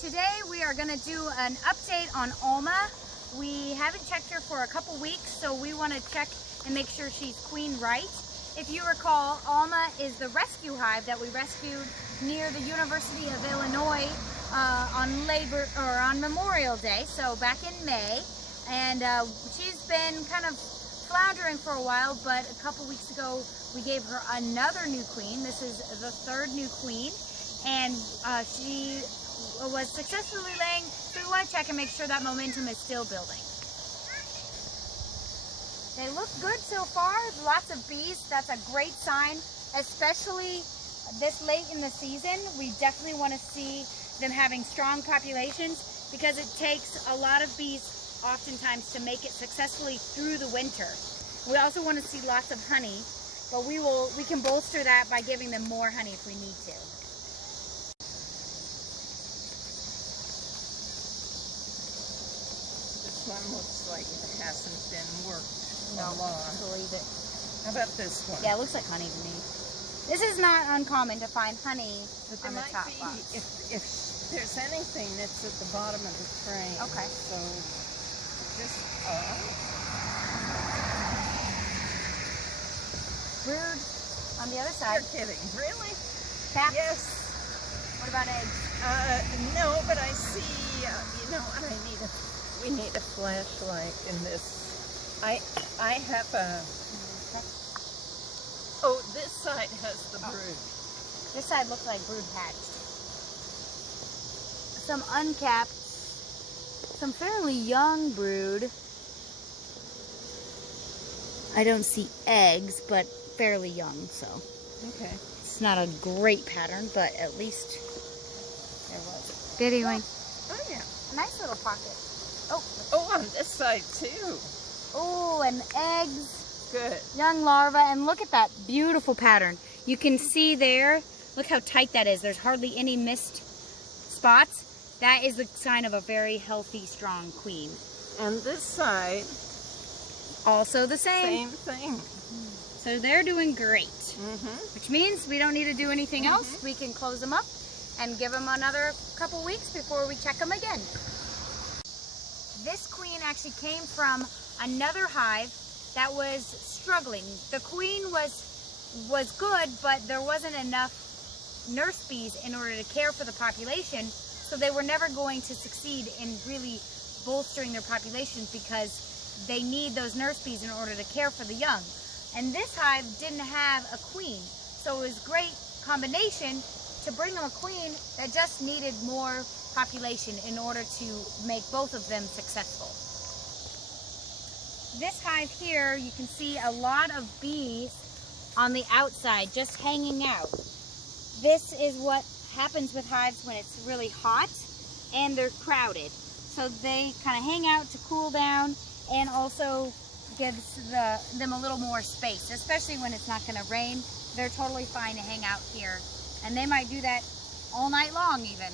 Today we are going to do an update on Alma. We haven't checked her for a couple weeks, so we want to check and make sure she's queen right. If you recall, Alma is the rescue hive that we rescued near the University of Illinois on Memorial Day, so back in May. And she's been kind of floundering for a while, but a couple weeks ago we gave her another new queen. This is the third new queen, and she was successfully laying, so we want to check and make sure that momentum is still building. They look good so far, lots of bees. That's a great sign, especially this late in the season. We definitely want to see them having strong populations because it takes a lot of bees oftentimes to make it successfully through the winter. We also want to see lots of honey, but we can bolster that by giving them more honey if we need to. This one looks like it hasn't been worked No, a lot. believe it. How about this one? Yeah, it looks like honey to me. This is not uncommon to find honey But on there the might top be, box. if there's anything that's at the bottom of the frame. Okay. So just Brood on the other side. You're kidding, really? Caps? Yes. What about eggs? No, but I see. You know what? We need a flashlight in this. I have a. Oh, this side has the brood. This side looks like brood hatched. Some uncapped, some fairly young brood. I don't see eggs, but fairly young, so. Okay. It's not a great pattern, but at least there was. Videoing. Oh yeah. Nice little pocket. Oh, on this side too. Oh, and eggs. Good. Young larva, and look at that beautiful pattern. You can see there, look how tight that is. There's hardly any missed spots. That is the sign of a very healthy, strong queen. And this side, Also the same. same thing. So they're doing great, Mm-hmm. which means we don't need to do anything else. We can close them up and give them another couple weeks before we check them again. This queen actually came from another hive that was struggling. The queen was good, but there wasn't enough nurse bees in order to care for the population, so they were never going to succeed in really bolstering their populations because they need those nurse bees in order to care for the young. And this hive didn't have a queen, so it was a great combination to bring them a queen that just needed more population in order to make both of them successful. This hive here, you can see a lot of bees on the outside just hanging out. This is what happens with hives when it's really hot and they're crowded. So they kind of hang out to cool down and also gives them a little more space, especially when it's not going to rain. They're totally fine to hang out here, and they might do that all night long even.